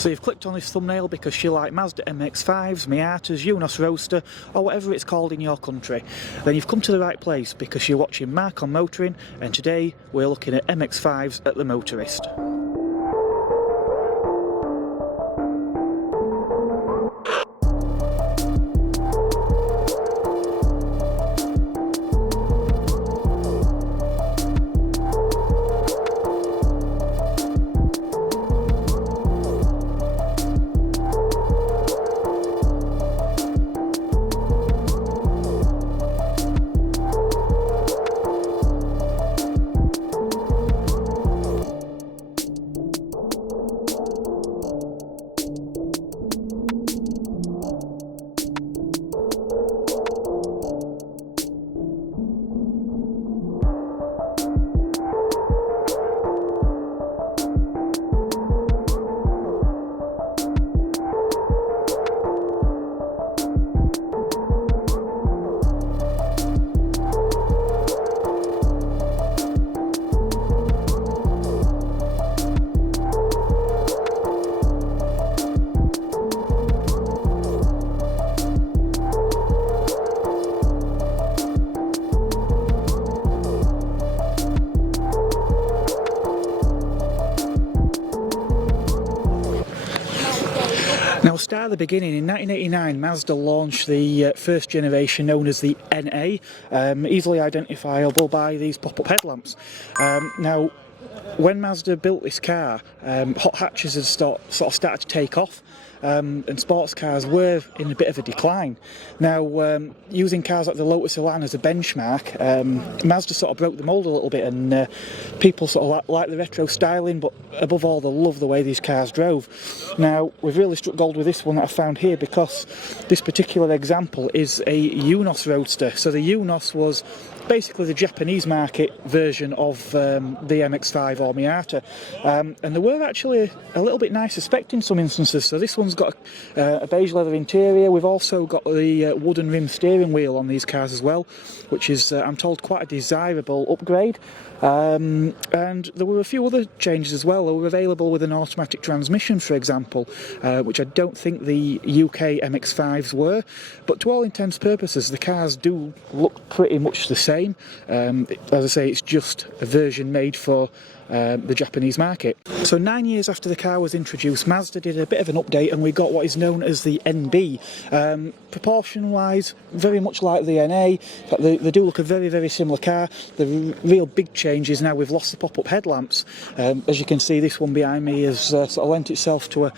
So you've clicked on this thumbnail because you like Mazda MX-5's, Miatas, Eunos Roadster, or whatever it's called in your country. Then you've come to the right place because you're watching Mark on Motoring, and today we're looking at MX-5's at the Motorist. Now, we'll start at the beginning. In 1989, Mazda launched the first generation known as the NA, easily identifiable by these pop-up headlamps. Now, when Mazda built this car, hot hatches had sort of started to take off, and sports cars were in a bit of a decline. Now, using cars like the Lotus Elan as a benchmark, Mazda sort of broke the mould a little bit, and people sort of like the retro styling, but above all, they love the way these cars drove. Now, we've really struck gold with this one that I found here, because this particular example is a Eunos Roadster. So the Eunos was basically the Japanese market version of the MX-5 or Miata, and they were actually a little bit nicer spec'd in some instances. So this one's got a beige leather interior. We've also got the wooden rim steering wheel on these cars as well, which is, I'm told, quite a desirable upgrade. And there were a few other changes as well. They were available with an automatic transmission, for example, which I don't think the UK MX-5's were. But to all intents and purposes, the cars do look pretty much the same. As I say, it's just a version made for the Japanese market. So 9 years after the car was introduced, Mazda did a bit of an update, and we got what is known as the NB. Proportion wise, very much like the NA. In fact, they do look a very, very similar car. The real big change is now we've lost the pop-up headlamps. As you can see, this one behind me has sort of lent itself to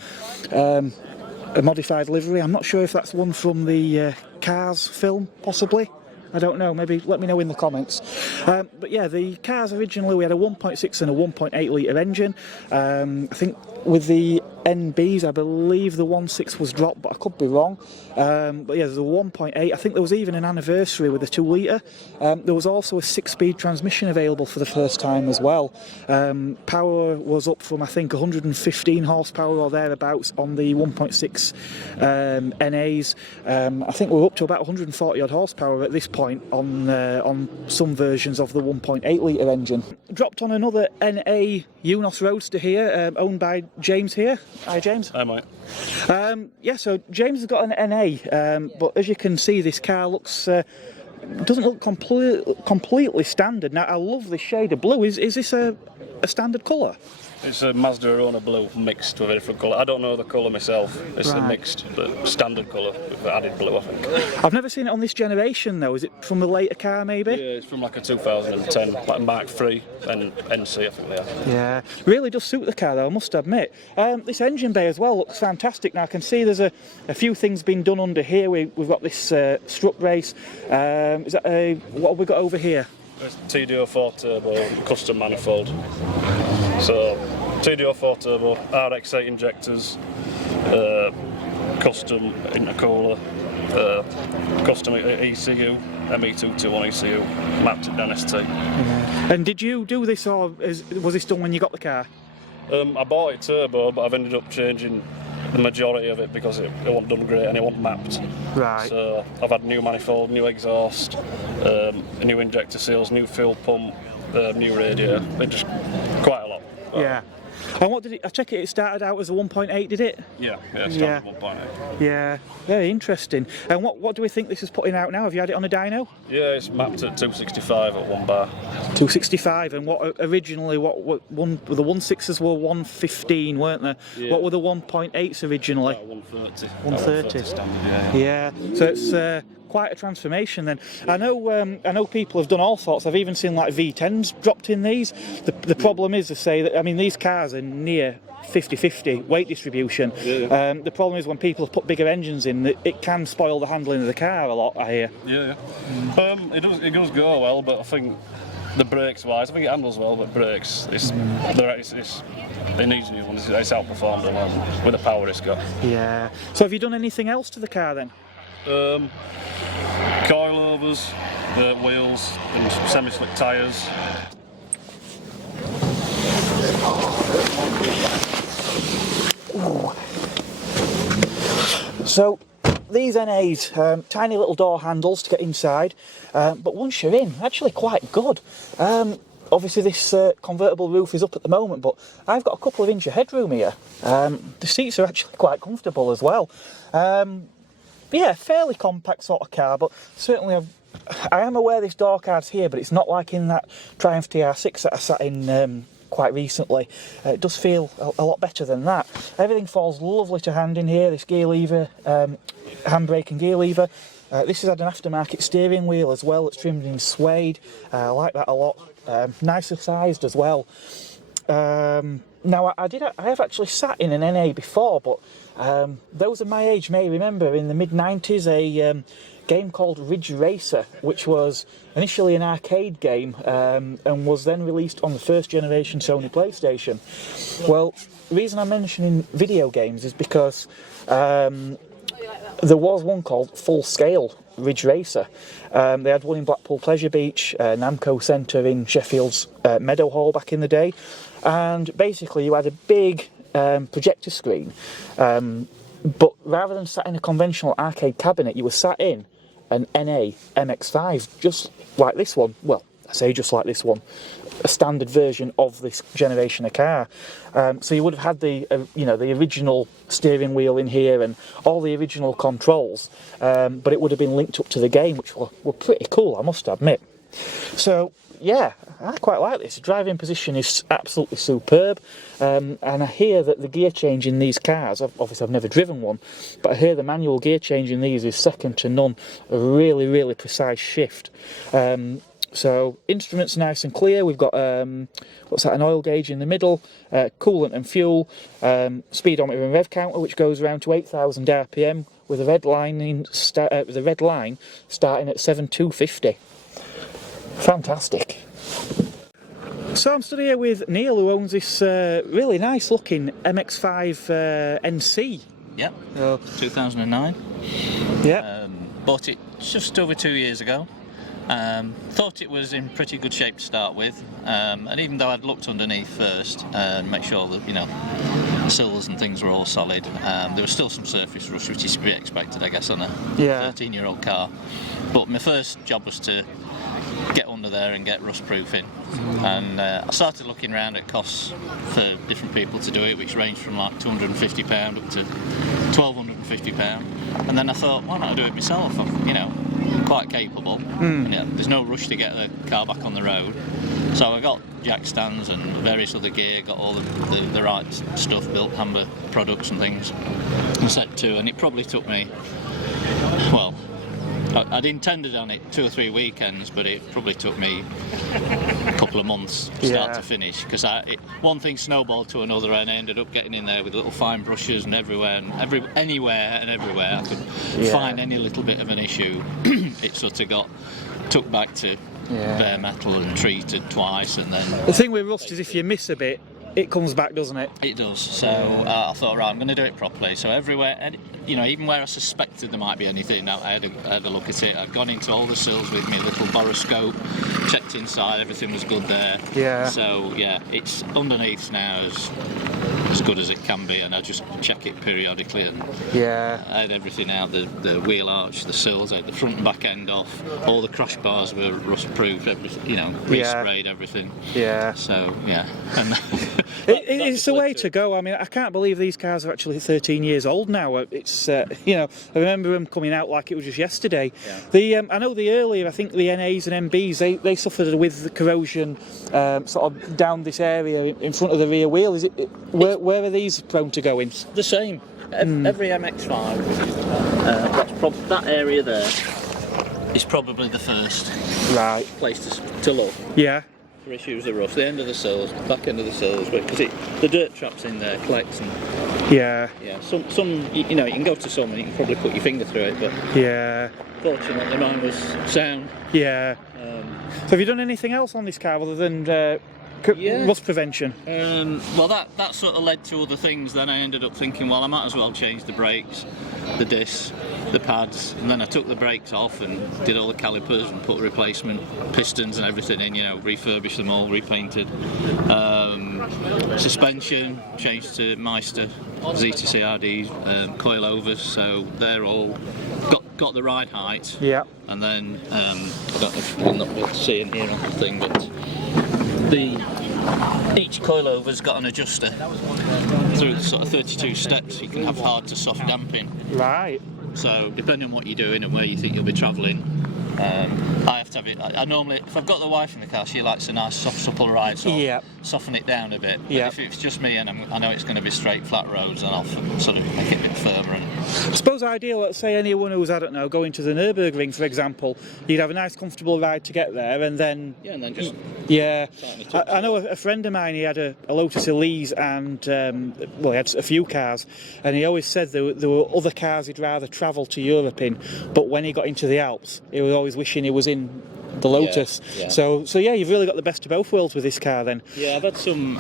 a modified livery. I'm not sure if that's one from the Cars film, possibly. I don't know, maybe let me know in the comments. But yeah, the cars originally, we had a 1.6 and a 1.8 litre engine. I think with the NBs, I believe the 1.6 was dropped, but I could be wrong. But yeah, there's a 1.8. I think there was even an anniversary with a 2 litre. There was also a 6-speed transmission available for the first time as well. Power was up from, I think, 115 horsepower or thereabouts on the 1.6 NAs. I think we're up to about 140 odd horsepower at this point on some versions of the 1.8 litre engine. Dropped on another NA Eunos Roadster here, owned by James here. Hi James. Hi mate. Yeah, so James has got an NA, but as you can see, this car looks doesn't look completely standard. Now, I love this shade of blue. Is this a standard colour? It's a Mazda Arona blue mixed with a different colour. I don't know the colour myself. It's a mixed, but standard colour with added blue, I think. I've never seen it on this generation though. Is it from a later car maybe? Yeah, it's from like a 2010, like MK3 and NC, I think they are. Yeah, really does suit the car though, I must admit. This engine bay as well looks fantastic. Now I can see there's a few things being done under here. We've got this strut brace. Is that what have we got over here? It's TD04 turbo, custom manifold. So TD04 turbo, RX8 injectors, custom intercooler, custom ECU, ME221 ECU, mapped it down ST. And did you do this, or was this done when you got the car? I bought it turbo, but I've ended up changing the majority of it because it wasn't done great and it wasn't mapped. Right. So I've had new manifold, new exhaust, new injector seals, new fuel pump, new radiator. It just quite a lot. Yeah. And what did it? I check it started out as a 1.8, did it? Yeah, standard Yeah. 1.8. Yeah, very interesting. And what do we think this is putting out now? Have you had it on a dyno? Yeah, it's mapped at 265 at 1 bar. 265, and what originally the 1.6's were 115, weren't they? Yeah. What were the 1.8s originally? 130. 130. Standard, yeah. Yeah, so it's quite a transformation then. I know people have done all sorts. I've even seen like V10s dropped in these. The problem is to say that, I mean, these cars are near 50-50 weight distribution. Yeah. The problem is when people have put bigger engines in, it can spoil the handling of the car a lot, I hear. Yeah. It does go well, but I think the brakes wise, I think it handles well, but brakes, it needs new ones. It's outperformed a lot with the power it's got. Yeah. So have you done anything else to the car then? Coilovers, wheels, and semi-slick tyres. So these NAs, tiny little door handles to get inside, but once you're in, actually quite good. Obviously this convertible roof is up at the moment, but I've got a couple of inch of headroom here. The seats are actually quite comfortable as well. Yeah, fairly compact sort of car, but certainly I am aware this door card's here, but it's not like in that Triumph TR6 that I sat in quite recently. It does feel a lot better than that. Everything falls lovely to hand in here. This gear lever, handbrake and gear lever. This has had an aftermarket steering wheel as well. It's trimmed in suede. I like that a lot. Nicer sized as well. Now I have actually sat in an NA before, but those of my age may remember in the mid-90s a game called Ridge Racer, which was initially an arcade game and was then released on the first generation Sony PlayStation. Well, the reason I'm mentioning video games is because there was one called Full Scale Ridge Racer. They had one in Blackpool Pleasure Beach, Namco Centre in Sheffield's Meadowhall back in the day, and basically you had a big projector screen, but rather than sat in a conventional arcade cabinet, you were sat in an NA MX-5's, just like this one. Well, I say just like this one, a standard version of this generation of car. So you would have had the the original steering wheel in here and all the original controls, but it would have been linked up to the game, which were pretty cool, I must admit. So yeah, I quite like this. The driving position is absolutely superb, and I hear that the gear change in these cars, obviously I've never driven one, but I hear the manual gear change in these is second to none. A really, really precise shift. So instruments nice and clear. We've got what's that? An oil gauge in the middle, coolant and fuel, speedometer and rev counter, which goes around to 8,000 RPM with a red line starting at 7,250. Fantastic. So I'm stood here with Neil, who owns this really nice looking MX5 NC. Yep, 2009. Yeah. Bought it just over 2 years ago. Thought it was in pretty good shape to start with, and even though I'd looked underneath first and make sure that sills and things were all solid, there was still some surface rust, which is to be expected, I guess, on a 13-year-old car. But my first job was to get under there and get rust proofing, and I started looking around at costs for different people to do it, which ranged from like £250 up to £1,250, and then I thought, why not I do it myself? I'm quite capable, and there's no rush to get the car back on the road. So I got jack stands and various other gear, got all the right stuff, built Hamber products and things, and set to, and it probably took me, well, I'd intended on it 2 or 3 weekends, but it probably took me a couple of months start to finish, because one thing snowballed to another, and I ended up getting in there with little fine brushes and anywhere and everywhere I could find any little bit of an issue. It sort of took back to bare metal and treated twice, and then The thing with rust is if you miss a bit, it comes back, doesn't it? it does. So I thought, right, I'm going to do it properly. So everywhere, even where I suspected there might be anything, I had a look at it. I'd gone into all the sills with me, a little boroscope, checked inside, everything was good there. Yeah. So yeah, it's underneath now as good as it can be, and I just check it periodically, and I had everything out, the wheel arch, the sills, out the front and back end off, all the crash bars were rust proof, everything, resprayed everything. So yeah, and It's the way to go. I mean, I can't believe these cars are actually 13 years old now. It's you know, I remember them coming out like it was just yesterday. Yeah. I know the earlier, I think the NAs and MBs, they suffered with the corrosion sort of down this area in front of the rear wheel. Where are these prone to going? The same. Every MX5, that area there is probably the first place to look. Yeah. For issues of rust, the end of the sills, back end of the sills, because the dirt traps in there collects and yeah. Some you know, you can go to some and you can probably put your finger through it, but yeah. fortunately mine was sound. Yeah. So have you done anything else on this car other than rust prevention? Well, that sort of led to other things. Then I ended up thinking, well, I might as well change the brakes, the discs, the pads, and then I took the brakes off and did all the calipers and put replacement pistons and everything in, you know, refurbished them all, repainted. Suspension changed to Mazda ZTCRD coilovers, so they're all got the ride height. Yeah. And then I don't know if you'll not be able to see in here on the thing, but each coilover's got an adjuster through sort of 32 steps. You can have hard to soft damping. Right. So depending on what you're doing and where you think you'll be travelling, I have to have it. I normally, if I've got the wife in the car, she likes a nice soft, supple ride, so I'll soften it down a bit. But if it's just me and I know it's going to be straight, flat roads, then I'll sort of make it a bit firmer. I suppose ideal, let's say anyone who's, I don't know, going to the Nürburgring, for example, you'd have a nice comfortable ride to get there, and then just I know a friend of mine, he had a Lotus Elise, and well, he had a few cars, and he always said there were other cars he'd rather travel to Europe in, but when he got into the Alps, he was always wishing he was in the Lotus. So yeah, you've really got the best of both worlds with this car then. Yeah, I've had some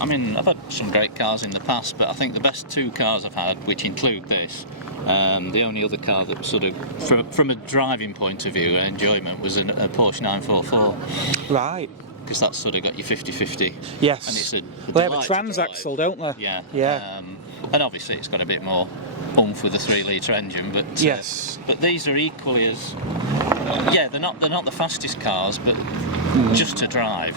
great cars in the past, but I think the best two cars I've had, which include this, the only other car that was sort of, from a driving point of view, enjoyment, was a Porsche 944. Right. Because that's sort of got your 50-50. Yes. And it's they have a transaxle, don't they? Yeah. Yeah. And obviously it's got a bit more oomph with a 3-litre engine, but yes. But these are equally as they're not the fastest cars, but just to drive.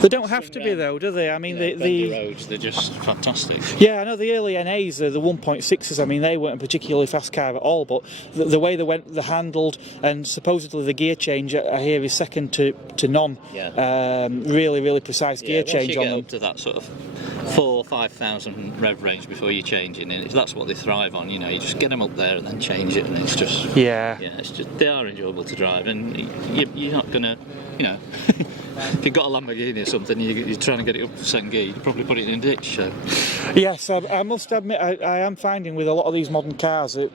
They don't have to be though, do they? I mean, the roads, they're just fantastic. Yeah, I know the early NAs, the 1.6s, I mean, they weren't a particularly fast car at all, but the way they handled, and supposedly the gear change, I hear, is second to none. Yeah. Really, really precise gear change on them. Up to that sort of 4,000 or 5,000 rev range before you're changing, and that's what they thrive on. You know, you just get them up there and then change it, and it's just it's just, they are enjoyable to drive, and you're not gonna, you know. If you've got a Lamborghini or something, you're trying to get it up to second gear, you'd probably put it in a ditch. So. Yes, I must admit, I am finding with a lot of these modern cars, I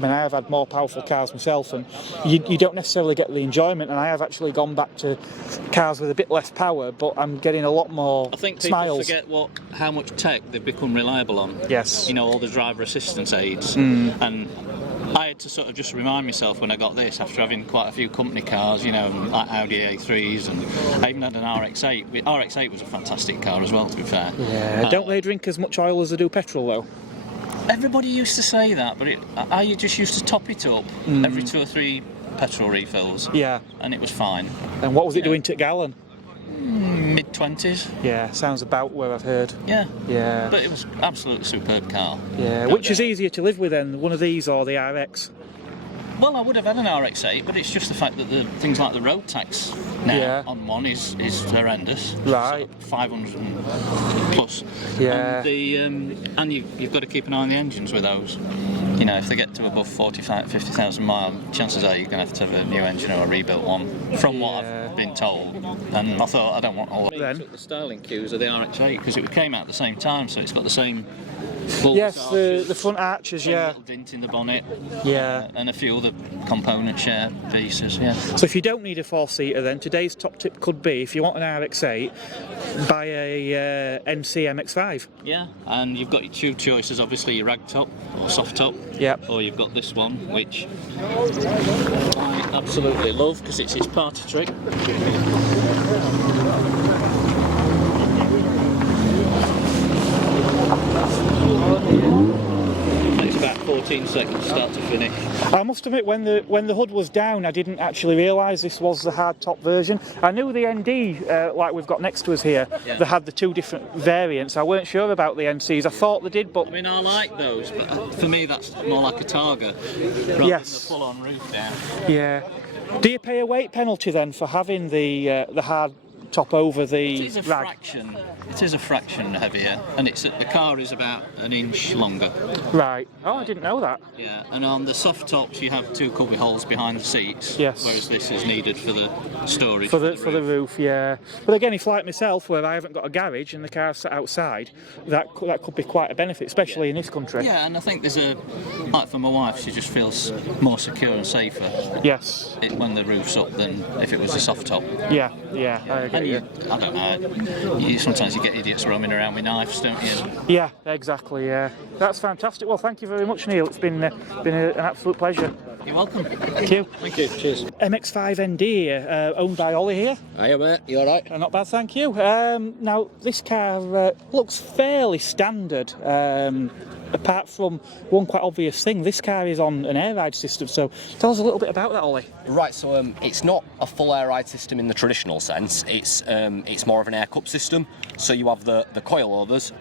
mean, I have had more powerful cars myself, and you don't necessarily get the enjoyment, and I have actually gone back to cars with a bit less power, but I'm getting a lot more I think smiles. People forget how much tech they've become reliable on. Yes. You know, all the driver assistance aids. And I had to sort of just remind myself when I got this, after having quite a few company cars, you know, like Audi A3s, and I even had an RX-8. RX-8 was a fantastic car as well, to be fair. Yeah. Don't they drink as much oil as they do petrol, though? Everybody used to say that, but I just used to top it up every 2 or 3 petrol refills. Yeah. And it was fine. And what was it doing to gallon? Mid-20s. Yeah, sounds about where I've heard. Yeah. Yeah. But it was absolutely superb car. Yeah. Which is easier to live with then, one of these or the RX? Well, I would have had an RX-8, but it's just the fact that the things like the road tax now on one is horrendous. Right. Sort of 500 plus. Yeah. And you've got to keep an eye on the engines with those. You know, if they get to above 50,000 miles, chances are you're going to have a new engine or a rebuilt one, from what I've been told. And I thought, I don't want all that. I took the styling cues of the RX-8 because it came out at the same time, so it's got the same. Yes, the front arches, a little dint in the bonnet, and a few other component share pieces, So if you don't need a 4-seater then, today's top tip could be, if you want an RX-8, buy a NC MX-5. Yeah, and you've got your 2 choices, obviously your rag top or soft top, or you've got this one, which I absolutely love because it's its party trick. It's about 40 14 seconds start to finish. I must admit, when the hood was down, I didn't actually realise this was the hardtop version. I knew the ND, like we've got next to us here, they had the two different variants. I weren't sure about the NCs. I thought they did, but I mean, I like those, but for me that's more like a Targa rather than the full-on roof down. yeah. Do you pay a weight penalty then for having the hard top over the It is a rag? fraction. It is a fraction heavier, and the car is about an inch longer. Right. Oh, I didn't know that. Yeah, and on the soft tops you have two cubby holes behind the seats. Yes. Whereas this is needed for the storage. For the roof, yeah. But again, if like myself, where I haven't got a garage and the car's sat outside, that could be quite a benefit, especially in this country. Yeah, and I think there's like for my wife, she just feels more secure and safer Yes. when the roof's up than if it was a soft top. Yeah. Yeah. I And agree. I don't know. Sometimes you get idiots roaming around with knives, don't you? Yeah. Exactly. Yeah. That's fantastic. Well, thank you very much, Neil. It's been an absolute pleasure. You're welcome. Thank you. Thank you, cheers. MX-5 ND, owned by Ollie here. Hiya mate, you alright? Not bad, thank you. Now, this car looks fairly standard, apart from one quite obvious thing. This car is on an air ride system, so tell us a little bit about that, Ollie. Right, so it's not a full air ride system in the traditional sense. It's more of an air cup system. So you have the coilovers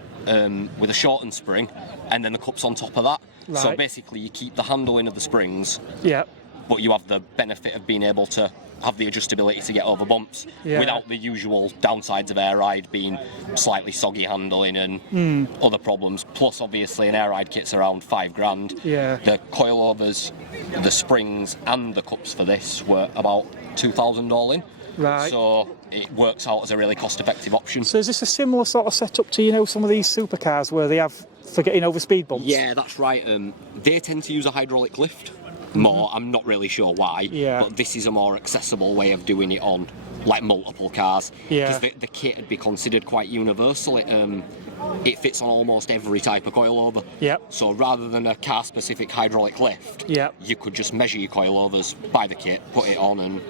with a shortened spring, and then the cups on top of that. So Right. basically, you keep the handling of the springs, Yeah. but you have the benefit of being able to have the adjustability to get over bumps Yeah. without the usual downsides of air ride being slightly soggy handling and other problems. Plus, obviously, an air ride kit's around £5,000. Yeah. The coilovers, the springs, and the cups for this were about 2,000 all in. Right. So it works out as a really cost-effective option. So is this a similar sort of setup to, some of these supercars where they have for getting over speed bumps? Yeah, that's right. They tend to use a hydraulic lift more. I'm not really sure why, Yeah. but this is a more accessible way of doing it on like multiple cars. Yeah. Because the kit would be considered quite universal. It fits on almost every type of coilover. Yep. So rather than a car-specific hydraulic lift, Yep. you could just measure your coilovers, buy the kit, put it on, and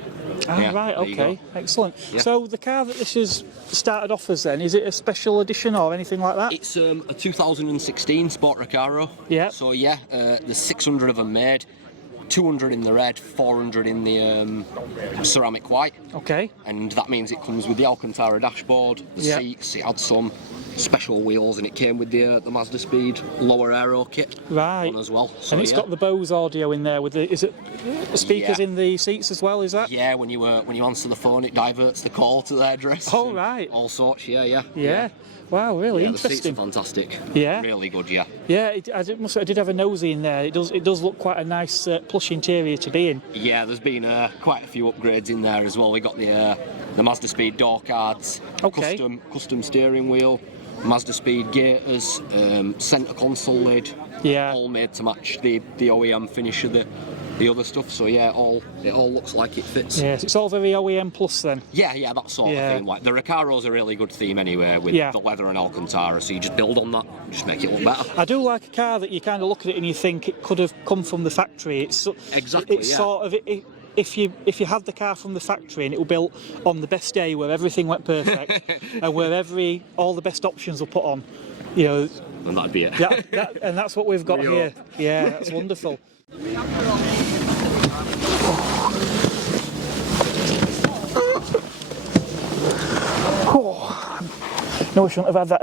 Ah, right, there you go. okay, excellent. Yeah. So the car that this has started off as then, is it a special edition or anything like that? It's a 2016 Sport Recaro. Yeah. So yeah, there's 600 of them made. 200 in the red, 400 in the ceramic white, Okay. and that means it comes with the Alcantara dashboard, the Yeah. seats. It had some special wheels, and it came with the Mazda Speed lower aero kit Right. on as well. So And it's yeah. got the Bose audio in there with is it speakers Yeah. in the seats as well, is that? Yeah, when you answer the phone, it diverts the call to their address. Oh, and right. All sorts. Yeah. Yeah. Wow, really Yeah, the seats are interesting. fantastic. Yeah. Really good. Yeah. Yeah, I did have a nosy in there. It does look quite a nice plush interior to be in. Yeah, there's been quite a few upgrades in there as well. We got the Mazda Speed door cards, Okay. custom steering wheel, Mazda Speed gaiters, centre console lid, Yeah. all made to match the OEM finish of the other stuff. So yeah, it all looks like it fits. Yes, it's all very OEM plus then. Yeah, that sort Yeah. of theme. Like the Recaro's a really good theme anyway with Yeah. the leather and Alcantara. So you just build on that, just make it look better. I do like a car that you kind of look at it and you think it could have come from the factory. Exactly, It's yeah. sort of if you had the car from the factory and it was built on the best day where everything went perfect and where all the best options were put on, And that'd be it. and that's what we've got We here. are. Yeah, that's wonderful. No, we shouldn't have had that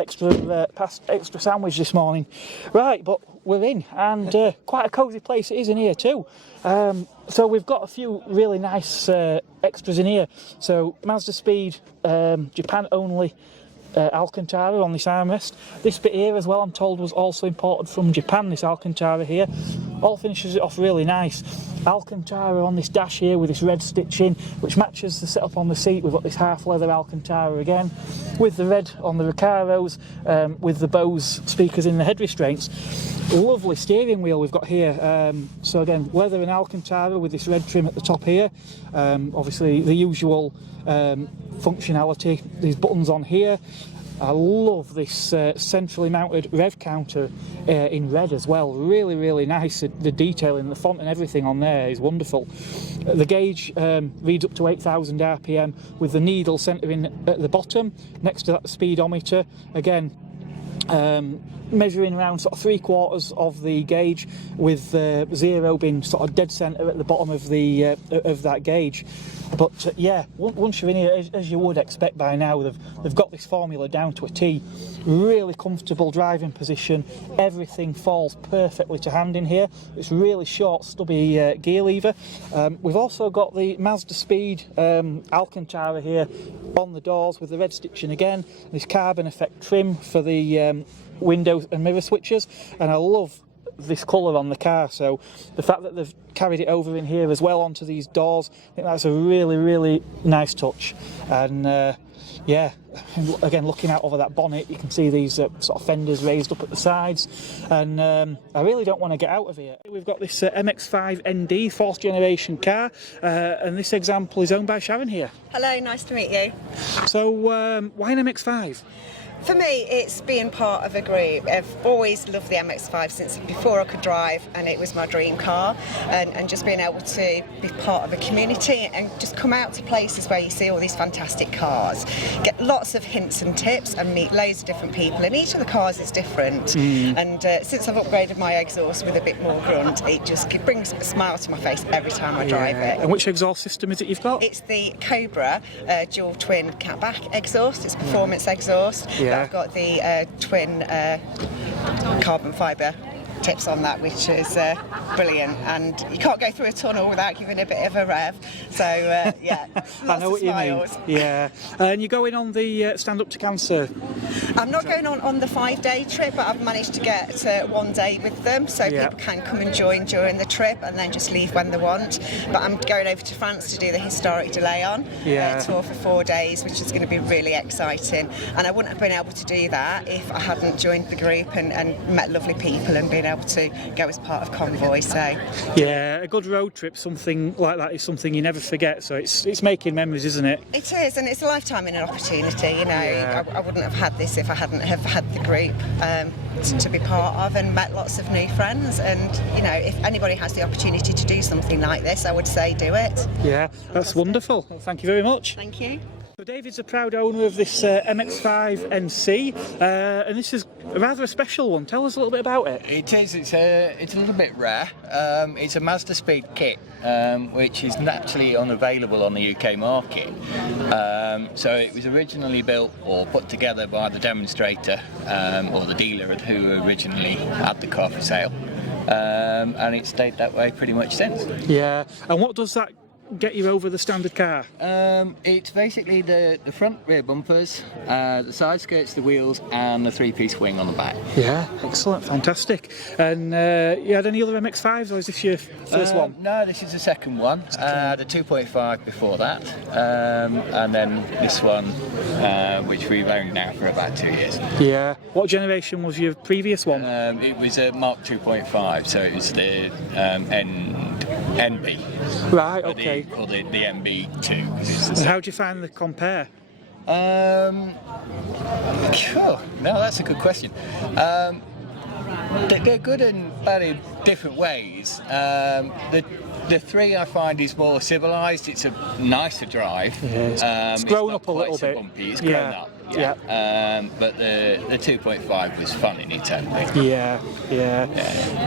extra sandwich this morning. Right, but we're in, and quite a cosy place it is in here too. So we've got a few really nice extras in here. So Mazda Speed, Japan only. Alcantara on this armrest. This bit here as well, I'm told, was also imported from Japan, this Alcantara here. All finishes it off really nice. Alcantara on this dash here with this red stitching, which matches the setup on the seat. We've got this half leather Alcantara again, with the red on the Recaros, with the Bose speakers in the head restraints. Lovely steering wheel we've got here. So again, leather and Alcantara with this red trim at the top here. Obviously the usual functionality, these buttons on here. I love this centrally mounted rev counter in red as well. Really nice. The detail in the font and everything on there is wonderful. The gauge reads up to 8,000 RPM with the needle centering at the bottom. Next to that, the speedometer. Again, measuring around sort of 3/4 of the gauge, with 0 being sort of dead centre at the bottom of the of that gauge. But yeah, once you're in here, as you would expect by now, they've got this formula down to a T. Really comfortable driving position. Everything falls perfectly to hand in here. It's really short, stubby gear lever. We've also got the Mazda Speed Alcantara here on the doors with the red stitching again. This carbon effect trim for the window and mirror switches, and I love this colour on the car, so the fact that they've carried it over in here as well onto these doors, I think that's a really nice touch. And yeah, again, looking out over that bonnet, you can see these sort of fenders raised up at the sides, and I really don't want to get out of here. We've got this MX-5 ND 4th generation car, and this example is owned by Sharon here. Hello, nice to meet you. So why an MX-5? For me, it's being part of a group. I've always loved the MX-5 since before I could drive, and it was my dream car. And just being able to be part of a community and just come out to places where you see all these fantastic cars, get lots of hints and tips, and meet loads of different people. And each of the cars is different. And since I've upgraded my exhaust with a bit more grunt, it brings a smile to my face every time I drive it. And which exhaust system is it you've got? It's the Cobra dual twin catback exhaust. It's performance exhaust. Yeah. I've got the twin carbon fibre tips on that, which is brilliant, and you can't go through a tunnel without giving a bit of a rev, so yeah, I know what you mean. Yeah. And you're going on the Stand Up to Cancer? I'm not going on the 5-day trip, but I've managed to get 1 day with them, so people can come and join during the trip and then just leave when they want. But I'm going over to France to do the historic de Leon tour for 4 days, which is going to be really exciting, and I wouldn't have been able to do that if I hadn't joined the group and met lovely people and been able to go as part of convoy. So yeah, a good road trip, something like that, is something you never forget, so it's making memories, isn't it? It is, and it's a lifetime in an opportunity, you know. I wouldn't have had this if I hadn't have had the group to be part of, and met lots of new friends. And you know, if anybody has the opportunity to do something like this, I would say do it. Yeah, that's wonderful. Well, thank you very much. Thank you. So David's a proud owner of this MX-5 NC, and this is rather a special one. Tell us a little bit about it. It is. It's a little bit rare. It's a Mazda Speed kit, which is naturally unavailable on the UK market. So it was originally built or put together by the demonstrator or the dealer who originally had the car for sale, and it's stayed that way pretty much since. Yeah. And what does that get you over the standard car? It's basically the front rear bumpers, the side skirts, the wheels, and the 3-piece wing on the back. Yeah, excellent, fantastic. And you had any other MX-5s, or is this your first one? No, this is the second one. The 2.5 before that, and then this one, which we've owned now for about 2 years. Yeah. What generation was your previous one? It was a Mark 2.5, so it was the NB. Right, okay. They called it the MB2. How do you find the compare? Sure. No, that's a good question. They're good and bad in different ways. The 3 I find is more civilised. It's a nicer drive. Yeah, it's grown up a little bit. Bumpy. It's grown up. Yeah. But the 2.5 was fun in its own way. Yeah.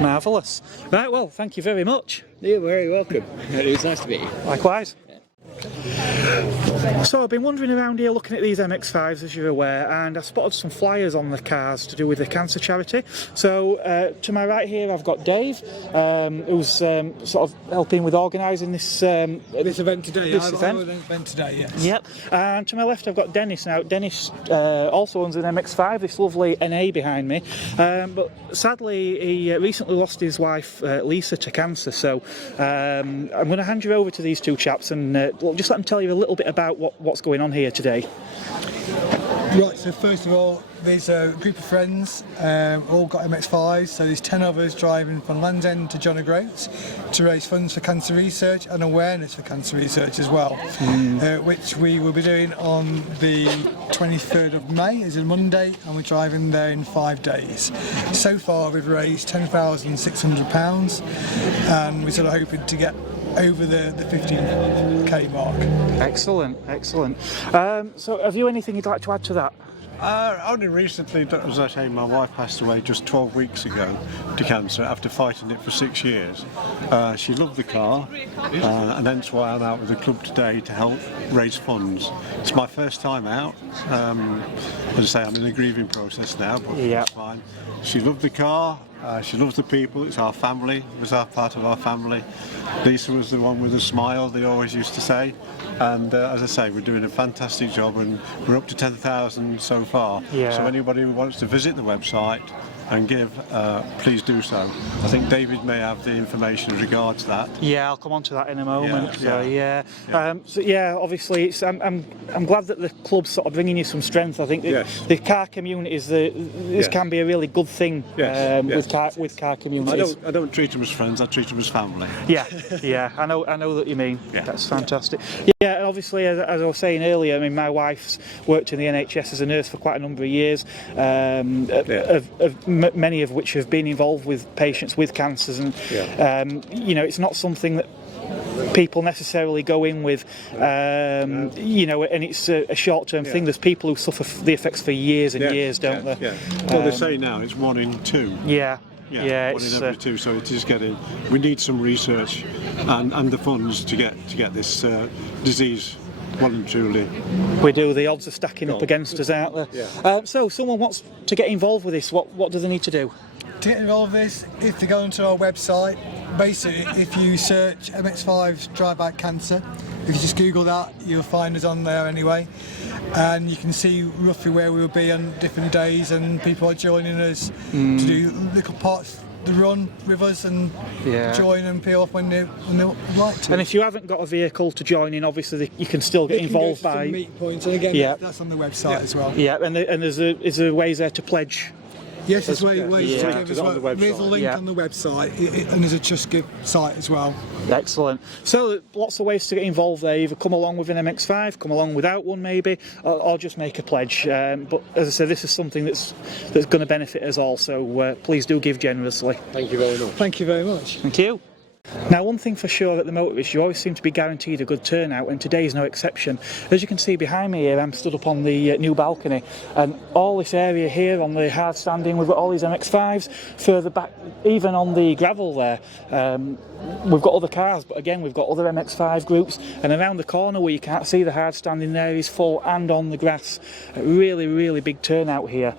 Marvellous. Right, well, thank you very much. You're very welcome. It was nice to meet you. Likewise. So I've been wandering around here looking at these MX-5's, as you're aware, and I spotted some flyers on the cars to do with the cancer charity. So to my right here I've got Dave, who's sort of helping with organising this event today. This event Today, yes. Yep. And to my left I've got Dennis. Now Dennis also owns an MX-5, this lovely NA behind me, but sadly he recently lost his wife Lisa to cancer. So I'm going to hand you over to these two chaps and just let them tell you a little bit about what's going on here today. Right, so first of all, there's a group of friends, all got MX-5's, so there's 10 of us driving from Land's End to John O'Groats to raise funds for cancer research and awareness for cancer research as well, which we will be doing on the 23rd of May, is a Monday, and we're driving there in 5 days. So far we've raised £10,600, and we're sort of hoping to get over the 15k mark. Excellent. So have you anything you'd like to add to that? Only recently, as I say, my wife passed away just 12 weeks ago to cancer after fighting it for 6 years. She loved the car, and hence why I'm out with the club today to help raise funds. It's my first time out. As I say, I'm in the grieving process now, but it's fine. She loved the car. She loves the people. It's our family. It was part of our family. Lisa was the one with a smile, they always used to say. And as I say, we're doing a fantastic job, and we're up to 10,000 so far. So anybody who wants to visit the website and give, please do so. I think David may have the information in regards to that. Yeah, I'll come on to that in a moment. Obviously, it's, I'm glad that the club's sort of bringing you some strength. I think the car community this can be a really good thing with car communities. I don't treat them as friends. I treat them as family. I know that you mean. That's fantastic. Yeah, and obviously, as I was saying earlier, I mean, my wife's worked in the NHS as a nurse for quite a number of years. Many of which have been involved with patients with cancers, and you know, it's not something that people necessarily go in with, you know, and it's a short-term thing. There's people who suffer the effects for years and years, don't they? Well, they say now it's 1 in 2. One in every 2. So it is getting. We need some research and the funds to get this disease. Well and truly. We do. The odds are stacking up against us, aren't they? So, someone wants to get involved with this. What do they need to do? To get involved with this, if you go onto our website, basically, if you search MX5's Drive-Out Cancer, if you just Google that, you'll find us on there anyway. And you can see roughly where we will be on different days, and people are joining us to do little parts. The run with us and join and peel off when they would like to. And if you haven't got a vehicle to join in, obviously you can still get involved by meet points, and again that's on the website as well. And is there ways there to pledge? Yes, there's ways to give as well. There's a link on the website, and there's a Just Give site as well. Excellent. So lots of ways to get involved there. Either come along with an MX-5, come along without one maybe, or just make a pledge. But as I said, this is something that's going to benefit us all. So please do give generously. Thank you very much. Thank you very much. Thank you. Now, one thing for sure at the Motorist, you always seem to be guaranteed a good turnout, and today is no exception. As you can see behind me here, I'm stood up on the new balcony, and all this area here on the hard standing, we've got all these MX-5's. Further back, even on the gravel there, we've got other cars, but again we've got other MX-5 groups, and around the corner where you can't see the hard standing there is full, and on the grass. A really big turnout here.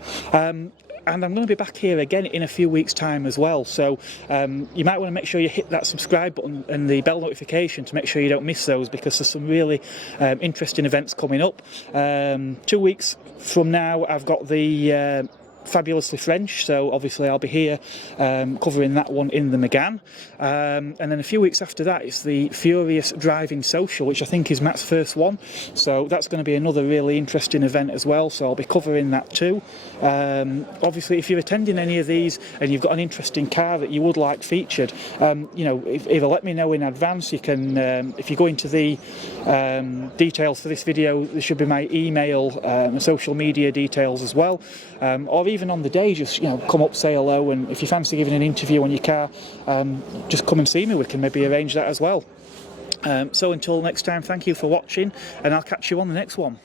And I'm going to be back here again in a few weeks' time as well, so you might want to make sure you hit that subscribe button and the bell notification to make sure you don't miss those, because there's some really interesting events coming up. 2 weeks from now I've got the Fabulously French, so obviously I'll be here covering that one in the McGann, and then a few weeks after that it's the Furious Driving Social, which I think is Matt's first one, so that's going to be another really interesting event as well, so I'll be covering that too. Obviously if you're attending any of these and you've got an interesting car that you would like featured, you know, either let me know in advance. You can, if you go into the details for this video, there should be my email and social media details as well, or even on the day, just, you know, come up, say hello, and if you fancy giving an interview on your car, just come and see me. We can maybe arrange that as well. So until next time, thank you for watching, and I'll catch you on the next one.